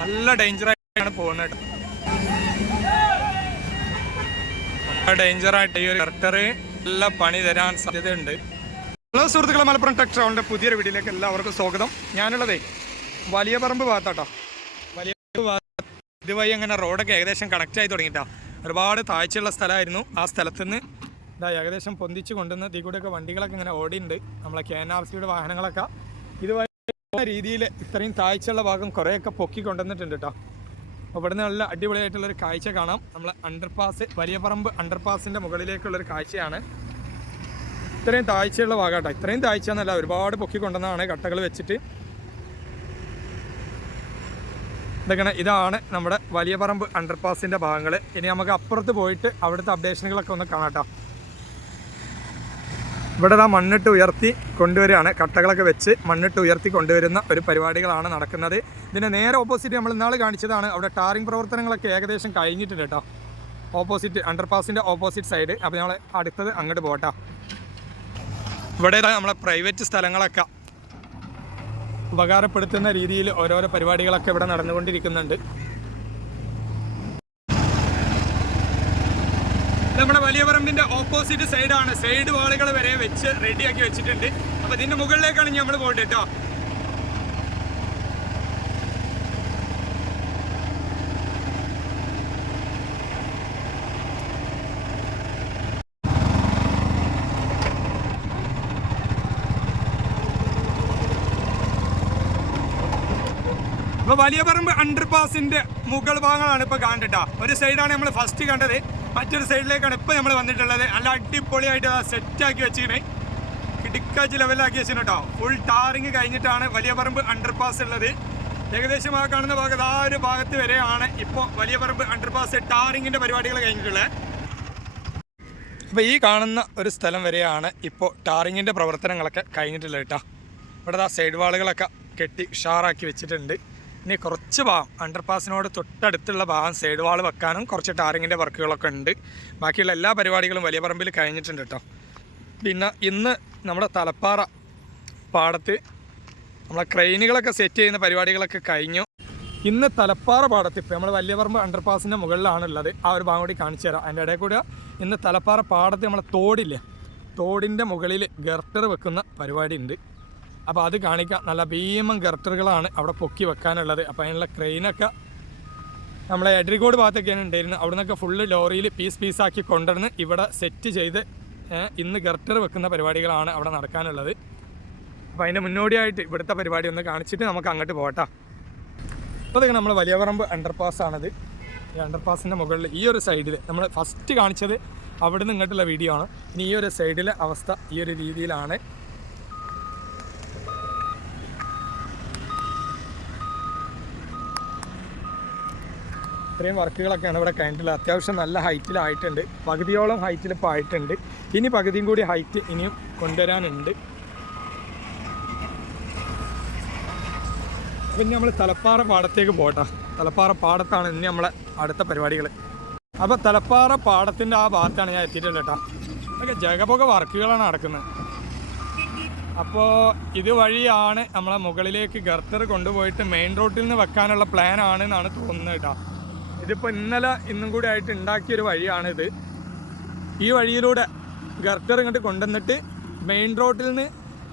നല്ല ഡേഞ്ചറായിട്ടാണ് പോകുന്നത്. ഡേഞ്ചറായിട്ട് ഈ ഒരു ഗർട്ടർ നല്ല പണി തരാൻ സാധ്യതയുണ്ട്. ഹലോ സുഹൃത്തുക്കളെ, മലപ്പുറം ടെക് ട്രാവലിൻ്റെ പുതിയൊരു വീഡിയോയിലേക്ക് എല്ലാവർക്കും സ്വാഗതം. ഞാനുള്ളതേ വലിയ പറമ്പ് ഭാഗത്താട്ടോ. വലിയ ഇതുവഴി അങ്ങനെ റോഡൊക്കെ ഏകദേശം കണക്റ്റ് ആയി തുടങ്ങിയിട്ടാ. ഒരുപാട് താഴ്ചയുള്ള സ്ഥലമായിരുന്നു. ആ സ്ഥലത്ത് നിന്ന് ഇതാ ഏകദേശം പൊന്തിച്ച് കൊണ്ടുവന്ന് ഇതിൽ കൂടെയൊക്കെ വണ്ടികളൊക്കെ ഇങ്ങനെ ഓടിയുണ്ട്. നമ്മളെ KNRCയുടെ വാഹനങ്ങളൊക്കെ ഇതുവഴി രീതിയിൽ ഇത്രയും താഴ്ചയുള്ള ഭാഗം കുറേയൊക്കെ പൊക്കി കൊണ്ടുവന്നിട്ടുണ്ട് കേട്ടോ. അപ്പോൾ ഇവിടുന്ന് നല്ല അടിപൊളിയായിട്ടുള്ളൊരു കാഴ്ച കാണാം. നമ്മൾ അണ്ടർപാസ്, വലിയ പറമ്പ് അണ്ടർപാസിൻ്റെ മുകളിലേക്കുള്ളൊരു കാഴ്ചയാണ്. ഇത്രയും താഴ്ചയുള്ള ഭാഗം കേട്ടോ. ഇത്രയും താഴ്ച എന്നല്ല, ഒരുപാട് പൊക്കി കൊണ്ടുവന്നതാണ് കട്ടകൾ വെച്ചിട്ട്. ഇതാണ് നമ്മുടെ വലിയ പറമ്പ് അണ്ടർപാസിൻ്റെ ഭാഗങ്ങൾ. ഇനി നമുക്ക് അപ്പുറത്ത് പോയിട്ട് അവിടുത്തെ അപ്ഡേഷനുകളൊക്കെ ഒന്ന് കാണാം കേട്ടോ. ഇവിടെ മണ്ണിട്ട് ഉയർത്തി കൊണ്ടുവരികയാണ്. കട്ടകളൊക്കെ വെച്ച് മണ്ണിട്ട് ഉയർത്തി കൊണ്ടുവരുന്ന ഒരു പരിപാടികളാണ് നടക്കുന്നത്. ഇതിൻ്റെ നേരെ ഓപ്പോസിറ്റ് നമ്മൾ ഇന്നാൾ കാണിച്ചതാണ്. അവിടെ ടാറിങ് പ്രവർത്തനങ്ങളൊക്കെ ഏകദേശം കഴിഞ്ഞിട്ടുണ്ട് കേട്ടോ. ഓപ്പോസിറ്റ് അണ്ടർപാസിൻ്റെ ഓപ്പോസിറ്റ് സൈഡ്. അപ്പോൾ നമ്മൾ അടുത്തത് അങ്ങോട്ട് പോകട്ടോ. ഇവിടെ നമ്മളെ പ്രൈവറ്റ് സ്ഥലങ്ങളൊക്കെ ഉപകാരപ്പെടുത്തുന്ന രീതിയിൽ ഓരോരോ പരിപാടികളൊക്കെ ഇവിടെ നടന്നുകൊണ്ടിരിക്കുന്നുണ്ട്. നമ്മുടെ വലിയ പറമ്പിൻ്റെ ഓപ്പോസിറ്റ് സൈഡാണ്. സൈഡ് വാളുകൾ വരെ വെച്ച് റെഡിയാക്കി വെച്ചിട്ടുണ്ട്. അപ്പോൾ ഇതിൻ്റെ മുകളിലേക്കാണ് നമ്മൾ പോകേണ്ടത് കേട്ടോ. ഇപ്പോൾ വലിയ പറമ്പ് അണ്ടർപാസിൻ്റെ മുകൾ ഭാഗങ്ങളാണ് ഇപ്പോൾ കണ്ടിട്ടാ. ഒരു സൈഡാണ് നമ്മൾ ഫസ്റ്റ് കണ്ടത്, മറ്റൊരു സൈഡിലേക്കാണ് ഇപ്പോൾ നമ്മൾ വന്നിട്ടുള്ളത്. നല്ല അടിപൊളിയായിട്ട് സെറ്റാക്കി വെച്ചിങ്ങനെ കിടക്കാച്ച് ലെവലാക്കി വെച്ചിട്ട് കേട്ടോ. ഫുൾ ടാറിങ് കഴിഞ്ഞിട്ടാണ് വലിയ പറമ്പ് അണ്ടർപാസ് ഉള്ളത്. ഏകദേശം ആ കാണുന്ന ഭാഗത്ത് ആ ഒരു ഭാഗത്ത് വരെയാണ് ഇപ്പോൾ വലിയ പറമ്പ് അണ്ടർപാസ് ടാറിങ്ങിൻ്റെ പരിപാടികൾ കഴിഞ്ഞിട്ടുള്ളത്. അപ്പോൾ ഈ കാണുന്ന ഒരു സ്ഥലം വരെയാണ് ഇപ്പോൾ ടാറിങ്ങിൻ്റെ പ്രവർത്തനങ്ങളൊക്കെ കഴിഞ്ഞിട്ടുള്ളത് കേട്ടോ. ഇവിടെ ആ സൈഡ് വാളുകളൊക്കെ കെട്ടി ഉഷാറാക്കി വെച്ചിട്ടുണ്ട്. ഇനി കുറച്ച് ഭാഗം അണ്ടർപാസിനോട് തൊട്ടടുത്തുള്ള ഭാഗം സൈഡ് വാൾ വെക്കാനും കുറച്ച് ടാറിങ്ങിൻ്റെ വർക്കുകളൊക്കെ ഉണ്ട്. ബാക്കിയുള്ള എല്ലാ പരിപാടികളും വലിയ പറമ്പിൽ കഴിഞ്ഞിട്ടുണ്ട് കേട്ടോ. പിന്നെ ഇന്ന് നമ്മുടെ തലപ്പാറ പാടത്ത് നമ്മളെ ക്രെയിനുകളൊക്കെ സെറ്റ് ചെയ്യുന്ന പരിപാടികളൊക്കെ കഴിഞ്ഞു. ഇന്ന് തലപ്പാറ പാടത്ത് ഇപ്പോൾ നമ്മൾ വലിയ പറമ്പ് അണ്ടർപാസിൻ്റെ മുകളിലാണുള്ളത്. ആ ഒരു ഭാഗം കൂടി കാണിച്ചു തരാം. അതിൻ്റെ ഇടയിൽ കൂടെ ഇന്ന് തലപ്പാറ പാടത്ത് നമ്മളെ തോടില്ലേ, തോടിൻ്റെ മുകളിൽ ഗർട്ടർ വെക്കുന്ന പരിപാടി ഉണ്ട്. അപ്പോൾ അത് കാണിക്കാം. നല്ല ഭീമൻ ഗർട്ടറുകളാണ് അവിടെ പൊക്കി വെക്കാനുള്ളത്. അപ്പോൾ അതിനുള്ള ക്രെയിനൊക്കെ നമ്മളെ എഡ്രിക്കോട് ഭാഗത്തൊക്കെയാണ് ഉണ്ടായിരുന്നത്. അവിടെ നിന്നൊക്കെ ഫുള്ള് ലോറിയിൽ പീസാക്കി കൊണ്ടുവന്ന് ഇവിടെ സെറ്റ് ചെയ്ത് ഇന്ന് ഗർട്ടർ വെക്കുന്ന പരിപാടികളാണ് അവിടെ നടക്കാനുള്ളത്. അപ്പോൾ അതിൻ്റെ മുന്നോടിയായിട്ട് ഇവിടുത്തെ പരിപാടി ഒന്ന് കാണിച്ചിട്ട് നമുക്ക് അങ്ങോട്ട് പോകട്ടോ. അപ്പോൾ അതൊക്കെ നമ്മൾ വലിയ പറമ്പ് അണ്ടർപാസാണിത്. ഈ അണ്ടർപാസിൻ്റെ മുകളിൽ ഈ ഒരു സൈഡിൽ നമ്മൾ ഫസ്റ്റ് കാണിച്ചത് അവിടെ നിന്ന് ഇങ്ങോട്ടുള്ള വീഡിയോ ആണ്. ഇനി ഈ ഒരു സൈഡിലെ അവസ്ഥ ഈ ഒരു രീതിയിലാണ്. ഇത്രയും വർക്കുകളൊക്കെയാണ് ഇവിടെ കഴിഞ്ഞിട്ടുള്ളത്. അത്യാവശ്യം നല്ല ഹൈറ്റിലായിട്ടുണ്ട്. പകുതിയോളം ഹൈറ്റിൽ ഇപ്പോൾ ആയിട്ടുണ്ട്. ഇനി പകുതിയും കൂടി ഹൈറ്റ് ഇനിയും കൊണ്ടുവരാനുണ്ട്. അപ്പം നമ്മൾ തലപ്പാറ പാടത്തേക്ക് പോകട്ടെ. തലപ്പാറ പാടത്താണ് ഇനി നമ്മളെ അടുത്ത പരിപാടികൾ. അപ്പോൾ തലപ്പാറ പാടത്തിൻ്റെ ആ ഭാഗത്താണ് ഞാൻ എത്തിയിട്ടുള്ളത് കേട്ടോ. അതൊക്കെ ജഗപൊക വർക്കുകളാണ് നടക്കുന്നത്. അപ്പോൾ ഇതുവഴിയാണ് നമ്മളെ മുകളിലേക്ക് ഗർട്ടർ കൊണ്ടുപോയിട്ട് മെയിൻ റോഡിൽ നിന്ന് വെക്കാനുള്ള പ്ലാനാണെന്നാണ് തോന്നുന്നത് കേട്ടോ. ഇതിപ്പോൾ ഇന്നലെ ഇന്നും കൂടി ആയിട്ട് ഉണ്ടാക്കിയൊരു വഴിയാണിത്. ഈ വഴിയിലൂടെ ഗർട്ടർ ഇങ്ങോട്ട് കൊണ്ടുവന്നിട്ട് മെയിൻ റോഡിൽ നിന്ന്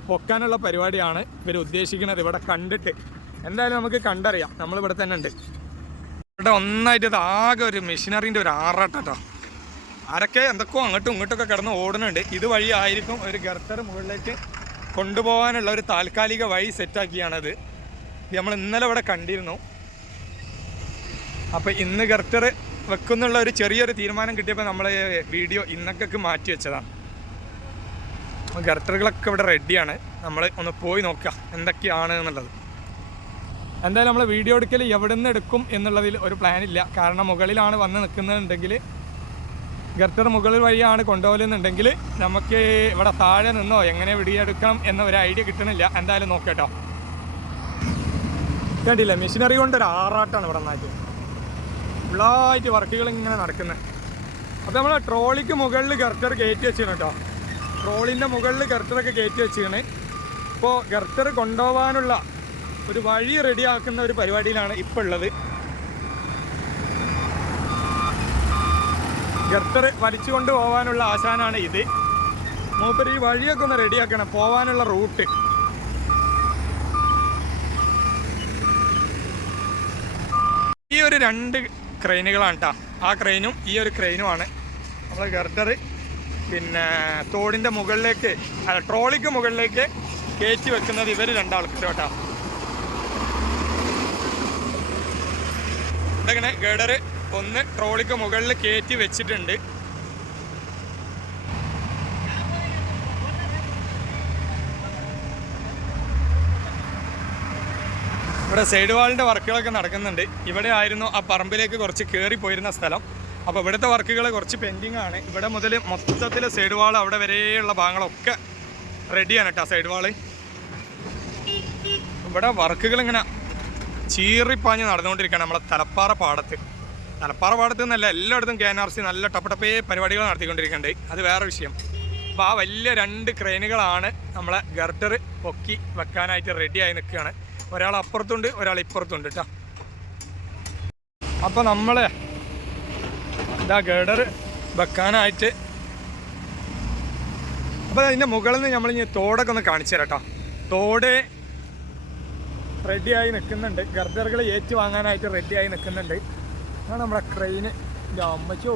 പൊക്കാനുള്ള പരിപാടിയാണ് ഇവർ ഉദ്ദേശിക്കുന്നത്. ഇവിടെ കണ്ടിട്ട് എന്തായാലും നമുക്ക് കണ്ടറിയാം. നമ്മളിവിടെ തന്നെ ഉണ്ട്. ഇവിടെ ഒന്നായിട്ട് ഇത് ആകെ ഒരു മെഷീനറിൻ്റെ ഒരു ആറാട്ടോ. ആരൊക്കെ എന്തൊക്കെയോ അങ്ങോട്ടും ഇങ്ങോട്ടൊക്കെ കിടന്ന് ഓടുന്നുണ്ട്. ഇതുവഴി ആയിരിക്കും ഒരു ഗർട്ടർ മുകളിലേക്ക് കൊണ്ടുപോകാനുള്ള ഒരു താൽക്കാലിക വഴി സെറ്റാക്കിയാണത്. ഇത് നമ്മൾ ഇന്നലെ ഇവിടെ കണ്ടിരുന്നു. അപ്പോൾ ഇന്ന് ഗർട്ടർ വെക്കുന്നുള്ള ഒരു ചെറിയൊരു തീരുമാനം കിട്ടിയപ്പോൾ നമ്മൾ വീഡിയോ ഇന്നൊക്കെ മാറ്റി വെച്ചതാണ്. ഗർട്ടറുകളൊക്കെ ഇവിടെ റെഡിയാണ്. നമ്മൾ ഒന്ന് പോയി നോക്കാം എന്തൊക്കെയാണ് എന്നുള്ളത്. എന്തായാലും നമ്മൾ വീഡിയോ എടുക്കൽ എവിടെ നിന്ന് എടുക്കും എന്നുള്ളതിൽ ഒരു പ്ലാനില്ല. കാരണം മുകളിലാണ് വന്ന് നിൽക്കുന്നുണ്ടെങ്കിൽ, ഗർട്ടർ മുകളിൽ വഴിയാണ് കൊണ്ടുപോകുന്നുണ്ടെങ്കിൽ നമുക്ക് ഇവിടെ താഴെ നിന്നോ എങ്ങനെ വീഡിയോ എടുക്കണം എന്ന ഒരു ഐഡിയ കിട്ടണില്ല. എന്തായാലും നോക്കട്ടോ. കണ്ടില്ല, മെഷീനറി കൊണ്ടൊരു ആറാട്ടാണ് ഇവിടെ നന്നായിട്ട് ഫുള്ളായിട്ട് വർക്കുകൾ ഇങ്ങനെ നടക്കുന്നത്. അപ്പോൾ നമ്മൾ ട്രോളിക്ക് മുകളിൽ ഗർട്ടർ കയറ്റി വെച്ചിരുന്നു കേട്ടോ. ട്രോളിൻ്റെ മുകളിൽ ഗർട്ടറൊക്കെ കയറ്റി വെച്ചിരുന്നു. ഇപ്പോൾ ഗർട്ടർ കൊണ്ടുപോകാനുള്ള ഒരു വഴി റെഡിയാക്കുന്ന ഒരു പരിപാടിയിലാണ് ഇപ്പോൾ ഉള്ളത്. ഗർട്ടർ വലിച്ചുകൊണ്ട് പോകാനുള്ള ആശാനാണ് ഇത്. മൂപ്പര് ഈ വഴിയൊക്കെ ഒന്ന് റെഡിയാക്കണം, പോകാനുള്ള റൂട്ട്. ഈ ഒരു 2 ക്രെയിനുകളാണ് കേട്ടോ. ആ ക്രെയിനും ഈ ഒരു ക്രെയിനുമാണ് നമ്മൾ ഗർട്ടർ പിന്നെ തോടിൻ്റെ മുകളിലേക്ക് ട്രോളിക്ക് മുകളിലേക്ക് കയറ്റി വെക്കുന്നത്. ഇവർ 2 ആൾക്കാരും കേട്ടോ. ഇതങ്ങനെ ഗർഡർ ഒന്ന് ട്രോളിക്ക് മുകളിൽ കയറ്റി വെച്ചിട്ടുണ്ട്. ഇവിടെ സൈഡ് വാളിൻ്റെ വർക്കുകളൊക്കെ നടക്കുന്നുണ്ട്. ഇവിടെ ആയിരുന്നു ആ പറമ്പിലേക്ക് കുറച്ച് കയറി പോയിരുന്ന സ്ഥലം. അപ്പോൾ ഇവിടുത്തെ വർക്കുകൾ കുറച്ച് പെൻഡിങ് ആണ്. ഇവിടെ മുതൽ മൊത്തത്തിൽ സൈഡ് വാൾ അവിടെ വരെയുള്ള ഭാഗങ്ങളൊക്കെ റെഡിയാണ് കേട്ടോ. സൈഡ് വാള് ഇവിടെ വർക്കുകൾ ഇങ്ങനെ ചീറിപ്പാഞ്ഞ് നടന്നുകൊണ്ടിരിക്കുകയാണ് നമ്മളെ തലപ്പാറ പാടത്ത് നിന്നല്ല, എല്ലായിടത്തും KNRC നല്ല ടപ്പേ പരിപാടികൾ നടത്തിക്കൊണ്ടിരിക്കുന്നുണ്ട്. അത് വേറെ വിഷയം. അപ്പോൾ ആ വലിയ 2 ക്രെയിനുകളാണ് നമ്മളെ ഗർട്ടർ പൊക്കി വെക്കാനായിട്ട് റെഡിയായി നിൽക്കുകയാണ്. ഒരാൾ അപ്പുറത്തുണ്ട്, ഒരാൾ ഇപ്പുറത്തുണ്ട് കേട്ടോ. അപ്പോൾ നമ്മൾ ഇതാ ഗർഡർ വെക്കാനായിട്ട്, അപ്പോൾ അതിൻ്റെ മുകളിൽ നിന്ന് നമ്മളിനി തോടൊക്കെ ഒന്ന് കാണിച്ചു തരാം കേട്ടോ. തോട് റെഡിയായി നിൽക്കുന്നുണ്ട്. ഗർഡറുകൾ ഏറ്റ് വാങ്ങാനായിട്ട് റെഡിയായി നിൽക്കുന്നുണ്ട്. അതാണ് നമ്മുടെ ക്രെയിന്. അമ്മച്ചോ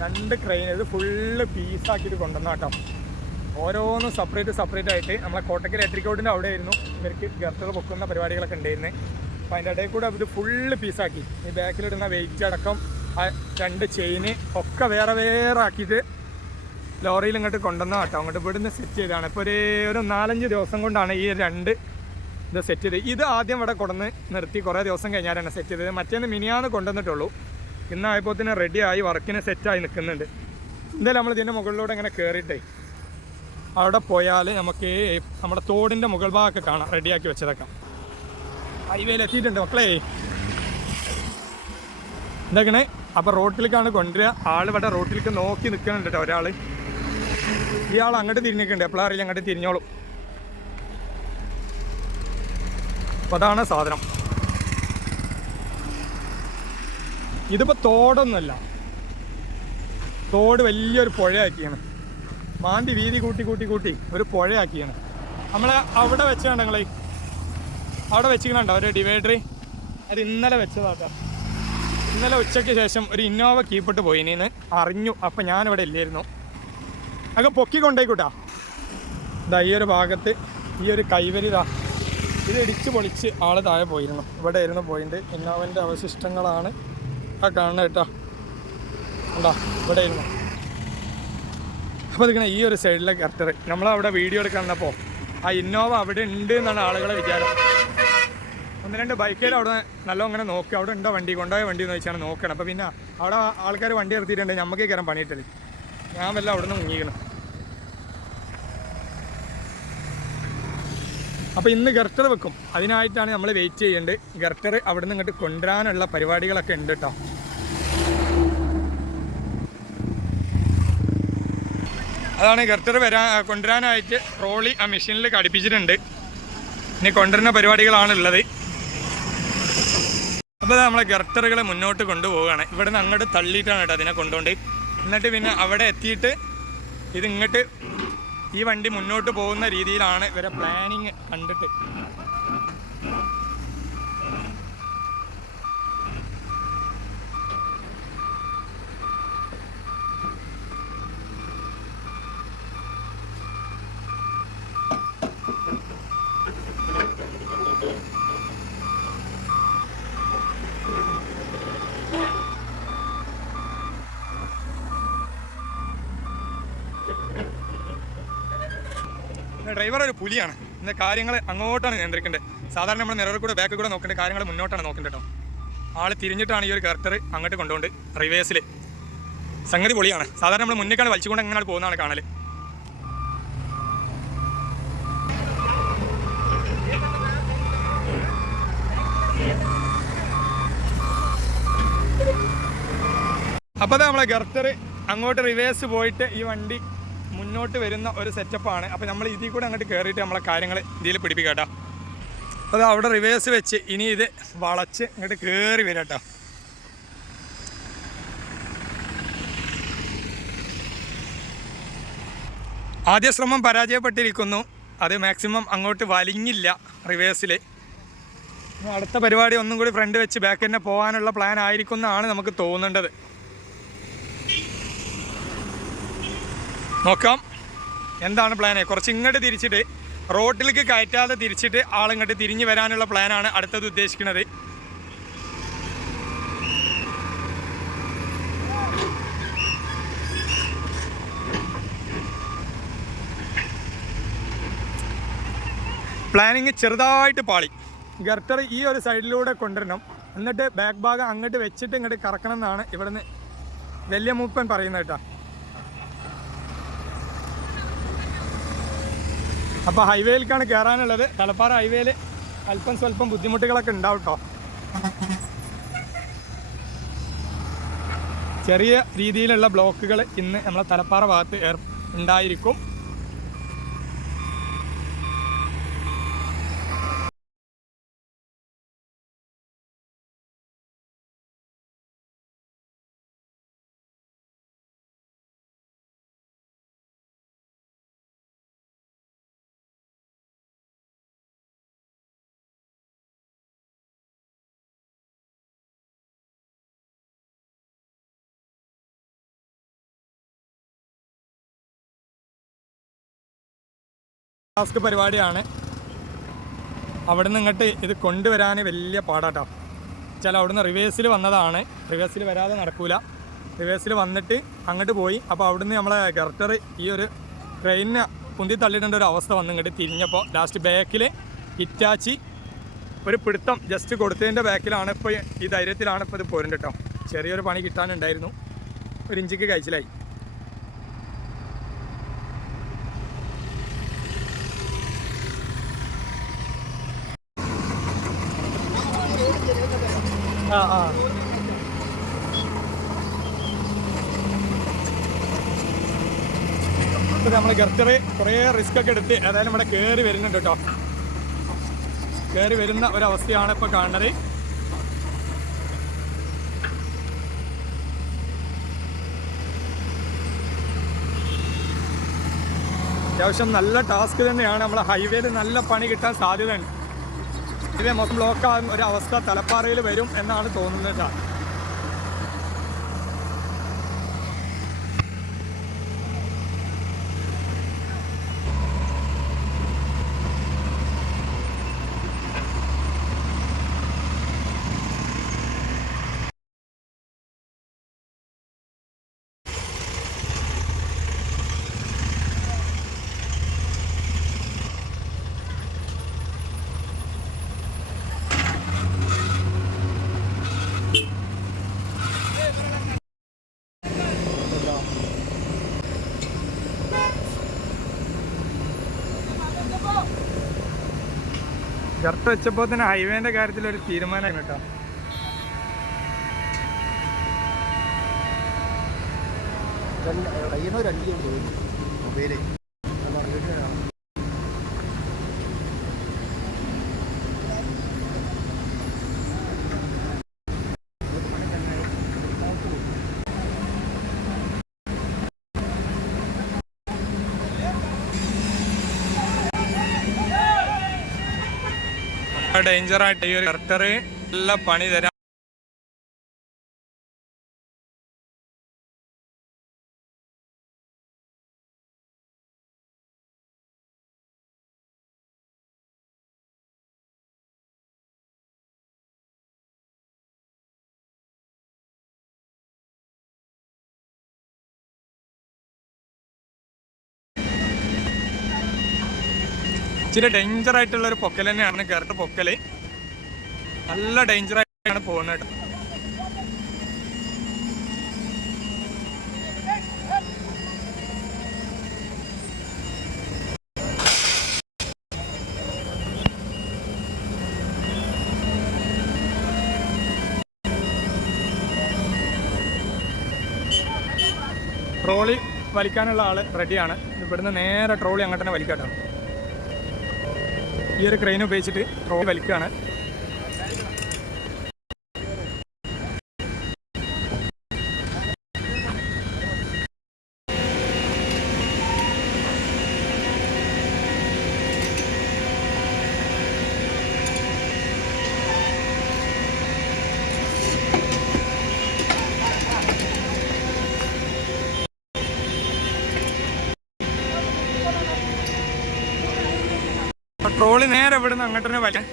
2 ക്രെയിൻ ഇത് ഫുള്ള് പീസാക്കിയിട്ട് കൊണ്ടുവന്ന കേട്ടോ. ഓരോന്നും സെപ്പറേറ്റ് ആയിട്ട് നമ്മളെ കോട്ടക്കൽ എട്രിക്കോട്ടിൻ്റെ അവിടെ ആയിരുന്നു ഇവർക്ക് ഗർട്ടർ പൊക്കുന്ന പരിപാടികളൊക്കെ ഉണ്ടായിരുന്നത്. അപ്പോൾ അതിൻ്റെ ഇടയിൽ കൂടെ ഇത് ഫുള്ള് പീസാക്കി. ഈ ബാക്കിലിടുന്ന വെയിറ്റ് അടക്കം ആ 2 ചെയിന് ഒക്കെ വേറെ ആക്കിയിട്ട് ലോറിയിൽ ഇങ്ങോട്ട് കൊണ്ടുവന്ന കേട്ടോ. അങ്ങോട്ട് ഇവിടുന്ന് സെറ്റ് ചെയ്താണ്. ഇപ്പോൾ ഒരു 4-5 ദിവസം കൊണ്ടാണ് ഈ 2 ഇത് സെറ്റ് ചെയ്ത്. ഇത് ആദ്യം ഇവിടെ കൊണ്ടുവന്ന് നിർത്തി കുറേ ദിവസം കഴിഞ്ഞാലാണ് സെറ്റ് ചെയ്തത്. മറ്റേന്ന് മിനിയാന്ന് കൊണ്ടുവന്നിട്ടുള്ളൂ. ഇന്നായപ്പോൾ തന്നെ റെഡിയായി വർക്കിന് സെറ്റായി നിൽക്കുന്നുണ്ട്. എന്തായാലും നമ്മൾ ഇതിൻ്റെ മുകളിലൂടെ ഇങ്ങനെ കയറിയിട്ടേ അവിടെ പോയാൽ നമുക്ക് നമ്മുടെ തോടിൻ്റെ മുകൾ ഭാഗമൊക്കെ കാണാം. റെഡിയാക്കി വെച്ചതൊക്കെ ഹൈവേയിൽ എത്തിയിട്ടുണ്ട് മക്കളെ. എന്തൊക്കെയാണ് അപ്പോൾ റോട്ടിലേക്കാണ് കൊണ്ടുവരിക. ആളിവിടെ റോട്ടിലേക്ക് നോക്കി നിൽക്കുന്നുണ്ട് കേട്ടോ. ഒരാൾ ഇയാൾ അങ്ങോട്ട് തിരിഞ്ഞിട്ടുണ്ട്. എപ്പോഴും അറിയില്ല, അങ്ങോട്ട് തിരിഞ്ഞോളും. അപ്പോൾ അതാണ് സാധനം. ഇതിപ്പോൾ തോടൊന്നുമല്ല, തോട് വലിയൊരു പുഴയാക്കിയാണ്. മാന്തി വീതി കൂട്ടി ഒരു പുഴയാക്കിയാണ്. നമ്മൾ അവിടെ വെച്ചാണ് ഞങ്ങൾ അവിടെ വെച്ചിട്ടുണ്ടോ ഒരു ഡിവൈഡർ. അത് ഇന്നലെ വെച്ചതാട്ടോ. ഇന്നലെ ഉച്ചയ്ക്ക് ശേഷം ഒരു ഇന്നോവ കീപ്പിട്ട് പോയിന്ന് അറിഞ്ഞു. അപ്പം ഞാനിവിടെ ഇല്ലായിരുന്നു. അങ്ങ് പൊക്കി കൊണ്ടേക്കൂട്ടാ. ഇതാ ഈ ഒരു ഭാഗത്ത് ഈ ഒരു കൈവരിതാ ഇത് ഇടിച്ച് പൊളിച്ച് ആൾ താഴെ പോയിരുന്നു. ഇവിടെ ആയിരുന്നു പോയിന്റ്. ഇന്നോവൻ്റെ അവശിഷ്ടങ്ങളാണ് ആ കാണുന്നത് കേട്ടോ. ഉണ്ടാ ഇവിടെ ആയിരുന്നു. അപ്പോൾ അതിങ്ങനെ ഈ ഒരു സൈഡിലെ ഗർട്ടർ നമ്മളവിടെ വീഡിയോ എടുക്കാൻ വന്നപ്പോൾ ആ ഇന്നോവ അവിടെ ഉണ്ട് എന്നാണ് ആളുകളെ വിചാരം. 1-2 ബൈക്കിൽ അവിടെ നല്ല അങ്ങനെ നോക്കി അവിടെ ഉണ്ടോ വണ്ടി, കൊണ്ടുപോയ വണ്ടി എന്ന് വെച്ചാണ് നോക്കണം. അപ്പോൾ പിന്നെ അവിടെ ആൾക്കാർ വണ്ടി നിർത്തിയിട്ടുണ്ട്. നമുക്ക് കയറാൻ പണിയിട്ടില്ല. ഞാൻ വല്ല അവിടെ നിന്ന് മുങ്ങിക്കണം. അപ്പോൾ ഇന്ന് ഗർട്ടർ വെക്കും. അതിനായിട്ടാണ് നമ്മൾ വെയിറ്റ് ചെയ്യേണ്ടത്. ഗർട്ടർ അവിടെ നിന്ന് ഇങ്ങോട്ട് കൊണ്ടുവരാനുള്ള പരിപാടികളൊക്കെ ഉണ്ട് കേട്ടോ. അതാണ് ഗർട്ടർ കൊണ്ടുവരാനായിട്ട് ട്രോളി ആ മെഷീനിൽ ഘടിപ്പിച്ചിട്ടുണ്ട്. ഇനി കൊണ്ടുവരുന്ന പരിപാടികളാണുള്ളത്. അപ്പോൾ നമ്മളെ ഗർട്ടറുകൾ മുന്നോട്ട് കൊണ്ടുപോവുകയാണ്. ഇവിടെ നിന്ന് അങ്ങോട്ട് തള്ളിയിട്ടാണ് കേട്ടോ അതിനെ കൊണ്ടുപോണ്ട്. എന്നിട്ട് പിന്നെ അവിടെ എത്തിയിട്ട് ഇതിങ്ങോട്ട് ഈ വണ്ടി മുന്നോട്ട് പോകുന്ന രീതിയിലാണ് ഇവരെ പ്ലാനിങ് കണ്ടിട്ട്. ഡ്രൈവർ ഒരു പുലിയാണ്. ഇന്ന് കാര്യങ്ങൾ അങ്ങോട്ടാണ് നിയന്ത്രിക്കേണ്ടത്. സാധാരണ നമ്മൾ നിറവിൽ കൂടെ ബാക്കിൽ കൂടെ നോക്കേണ്ടത് കാര്യങ്ങൾ മുന്നോട്ടാണ് നോക്കേണ്ടത് കേട്ടോ. ആൾ തിരിഞ്ഞിട്ടാണ് ഈ ഒരു ഗർട്ടർ അങ്ങോട്ട് കൊണ്ടുപോണ്ട് റിവേഴ്സിൽ. സംഗതി പൊളിയാണ്. സാധാരണ നമ്മൾ മുന്നേക്കാണ് വലിച്ചുകൊണ്ട് എങ്ങനെ പോകുന്നതാണ് കാണൽ. അപ്പോൾ നമ്മളെ ഗർട്ടർ അങ്ങോട്ട് റിവേഴ്സ് പോയിട്ട് ഈ വണ്ടി മുന്നോട്ട് വരുന്ന ഒരു സെറ്റപ്പാണ്. അപ്പോൾ നമ്മൾ ഇതിൽ കൂടെ അങ്ങോട്ട് കയറിയിട്ട് നമ്മളെ കാര്യങ്ങൾ ഇതിൽ പിടിപ്പിക്കാം കേട്ടോ. അത് അവിടെ റിവേഴ്സ് വെച്ച് ഇനി ഇത് വളച്ച് ഇങ്ങോട്ട് കയറി വരാം കേട്ടോ. ആദ്യ ശ്രമം പരാജയപ്പെട്ടിരിക്കുന്നു. അത് മാക്സിമം അങ്ങോട്ട് വലിഞ്ഞില്ല റിവേഴ്സിൽ. അടുത്ത പരിപാടി ഒന്നും കൂടി ഫ്രണ്ട് വെച്ച് ബാക്ക് തന്നെ പോകാനുള്ള പ്ലാൻ ആയിരിക്കും എന്നാണ് നമുക്ക് തോന്നേണ്ടത്. നോക്കാം എന്താണ് പ്ലാന്. കുറച്ച് ഇങ്ങോട്ട് തിരിച്ചിട്ട് റോഡിലേക്ക് കയറ്റാതെ തിരിച്ചിട്ട് ആളിങ്ങോട്ട് തിരിഞ്ഞ് വരാനുള്ള പ്ലാനാണ് അടുത്തത് ഉദ്ദേശിക്കുന്നത്. പ്ലാനിങ് ചെറുതായിട്ട് പാളി. ഗർട്ടർ ഈ ഒരു സൈഡിലൂടെ കൊണ്ടുവരണം, എന്നിട്ട് ബാക്ക് ഭാഗം അങ്ങോട്ട് വെച്ചിട്ട് ഇങ്ങോട്ട് കറക്കണം എന്നാണ് ഇവിടുന്ന് വലിയ മൂപ്പൻ പറയുന്നത് കേട്ടോ. അപ്പോൾ ഹൈവേയിലേക്കാണ് കയറാനുള്ളത്. തലപ്പാറ ഹൈവേയിൽ അല്പം സ്വല്പം ബുദ്ധിമുട്ടുകളൊക്കെ ഉണ്ടാവും കേട്ടോ. ചെറിയ രീതിയിലുള്ള ബ്ലോക്കുകൾ ഇന്ന് നമ്മളെ തലപ്പാറ ഭാഗത്ത് ഉണ്ടായിരിക്കും. ടാസ്ക് പരിപാടിയാണ്. അവിടെ നിന്ന് ഇങ്ങോട്ട് ഇത് കൊണ്ടുവരാൻ വലിയ പാടാട്ടോ. ചില അവിടുന്ന് റിവേഴ്സിൽ വന്നതാണ്, റിവേഴ്സിൽ വരാതെ നടക്കൂല. റിവേഴ്സിൽ വന്നിട്ട് അങ്ങോട്ട് പോയി. അപ്പോൾ അവിടുന്ന് നമ്മളെ ഗർട്ടർ ഈ ഒരു ട്രെയിനിന് കുന്തി തള്ളിയിടേണ്ട ഒരു അവസ്ഥ വന്ന് ഇങ്ങോട്ട് തിരിഞ്ഞപ്പോൾ ലാസ്റ്റ് ബാക്കിൽ ഇറ്റാച്ചി ഒരു പിടുത്തം ജസ്റ്റ് കൊടുത്തതിൻ്റെ ബാക്കിലാണ് ഇപ്പോൾ ഈ ധൈര്യത്തിലാണ് ഇപ്പോൾ ഇത് പോരുന്നത് കേട്ടോ. ചെറിയൊരു പണി കിട്ടാനുണ്ടായിരുന്നു, ഒരു ഇഞ്ചിക്ക് കഴിച്ചിലായി. ഇപ്പോൾ നമ്മൾ ഗർട്ടർ കുറേ റിസ്ക് ഒക്കെ എടുത്ത് ഏതായാലും ഇവിടെ കയറി വരുന്നുണ്ട് കേട്ടോ. കയറി വരുന്ന ഒരവസ്ഥയാണ് ഇപ്പോൾ കാണുന്നത്. അത്യാവശ്യം നല്ല ടാസ്ക് തന്നെയാണ്. നമ്മളെ ഹൈവേയിൽ നല്ല പണി കിട്ടാൻ സാധ്യതയുണ്ട്. ഇതേ മൊത്തം ബ്ലോക്കാകുന്ന ഒരവസ്ഥ തലപ്പാറയിൽ വരും എന്നാണ് തോന്നുന്നത്. ഗർട്ട് വെച്ചപ്പോൾ തന്നെ ഹൈവേൻ്റെ കാര്യത്തിൽ ഒരു തീരുമാനം കേട്ടോ. ഡേഞ്ചറായിട്ട് ഈ ഒരു ഗർട്ടർ നല്ല പണി തരാം. ഇച്ചിരി ഡേഞ്ചറായിട്ടുള്ളൊരു പൊക്കൽ തന്നെയാണ് ഗർട്ടർ പൊക്കൽ. നല്ല ഡേഞ്ചറായിട്ടാണ് പോകുന്നത്. ട്രോളി വലിക്കാനുള്ള ആൾ റെഡിയാണ്. ഇവിടുന്ന് നേരെ ട്രോളി അങ്ങോട്ട് തന്നെ വലിക്കാട്ടോ. ഈ ഒരു ക്രെയിൻ ഉപയോഗിച്ചിട്ട് റോഡ് വലിക്കുകയാണ്. ട്രോളി നേരെ ഇവിടുന്ന് അങ്ങോട്ട് തന്നെ വരാം.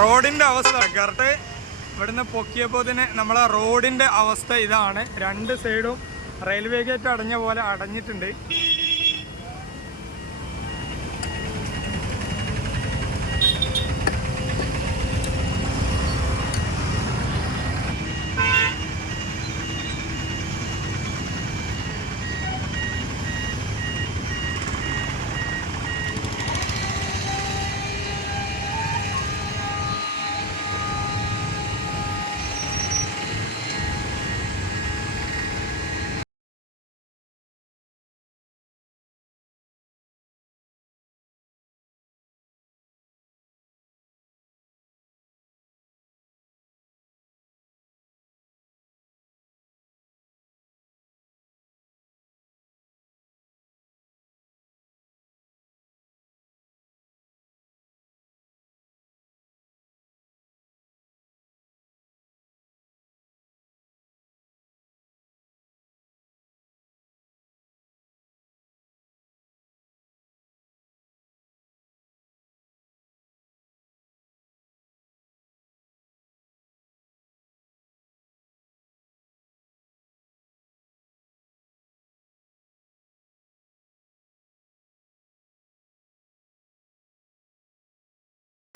റോഡിൻ്റെ അവസ്ഥ കറക്റ്റ് ഇവിടുന്ന് പൊക്കിയപ്പോൾ തന്നെ നമ്മളെ റോഡിൻ്റെ അവസ്ഥ ഇതാണ്. രണ്ട് സൈഡും റെയിൽവേ ഗേറ്റ് അടഞ്ഞ പോലെ അടഞ്ഞിട്ടുണ്ട്.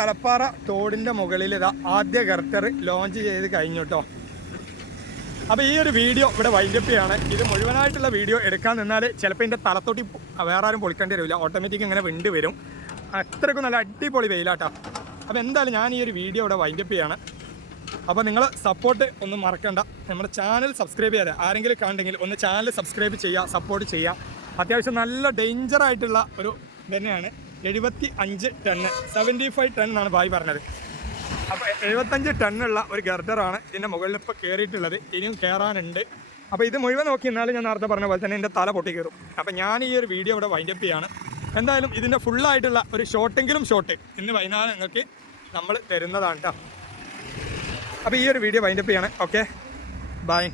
തലപ്പാറ തോടിൻ്റെ മുകളിൽ ഇതാ ആദ്യ ഗർട്ടർ ലോഞ്ച് ചെയ്ത് കഴിഞ്ഞു കേട്ടോ. അപ്പോൾ ഈ ഒരു വീഡിയോ ഇവിടെ വൈൻഡപ്പ് ചെയ്യാണ്. ഇത് മുഴുവനായിട്ടുള്ള വീഡിയോ എടുക്കാൻ നിന്നാൽ ചിലപ്പോൾ ഇതിൻ്റെ തലത്തോട്ടി വേറെ ആരും പൊളിക്കേണ്ടി വരില്ല, ഓട്ടോമാറ്റിക് ഇങ്ങനെ വിണ്ട് വരും. അത്രയ്ക്കും നല്ല അടിപൊളി വെയിലാട്ടോ. അപ്പോൾ എന്തായാലും ഞാൻ ഈ ഒരു വീഡിയോ ഇവിടെ വൈൻഡപ്പ് ചെയ്യാണ്. അപ്പോൾ നിങ്ങൾ സപ്പോർട്ട് ഒന്നും മറക്കണ്ട. നമ്മുടെ ചാനൽ സബ്സ്ക്രൈബ് ചെയ്യാതെ ആരെങ്കിലും കണ്ടെങ്കിൽ ഒന്ന് ചാനൽ സബ്സ്ക്രൈബ് ചെയ്യുക, സപ്പോർട്ട് ചെയ്യുക. അത്യാവശ്യം നല്ല ഡേഞ്ചറായിട്ടുള്ള ഒരു തന്നെയാണ്. 75 ടണ്ണ് 75 ടൺ എന്നാണ് ഭായി പറഞ്ഞത്. അപ്പോൾ 75 ടണ്ണുള്ള ഒരു ഗർഡറാണ് ഇതിൻ്റെ മുകളിൽ ഇപ്പോൾ കയറിയിട്ടുള്ളത്. ഇനിയും കയറാനുണ്ട്. അപ്പോൾ ഇത് മുഴുവൻ നോക്കി എന്നാലും ഞാൻ നേരത്തെ പറഞ്ഞ പോലെ തന്നെ എൻ്റെ തല പൊട്ടി കയറും. അപ്പോൾ ഞാൻ ഈ ഒരു വീഡിയോ ഇവിടെ വൈൻഡപ്പ് ചെയ്യാണ്. എന്തായാലും ഇതിൻ്റെ ഫുള്ളായിട്ടുള്ള ഒരു ഷോട്ട് ഇന്ന് വൈകുന്നേരം നിങ്ങൾക്ക് നമ്മൾ തരുന്നതാണ് കേട്ടോ. അപ്പോൾ ഈ ഒരു വീഡിയോ വൈൻഡപ്പ് ചെയ്യാണ്. Okay, by.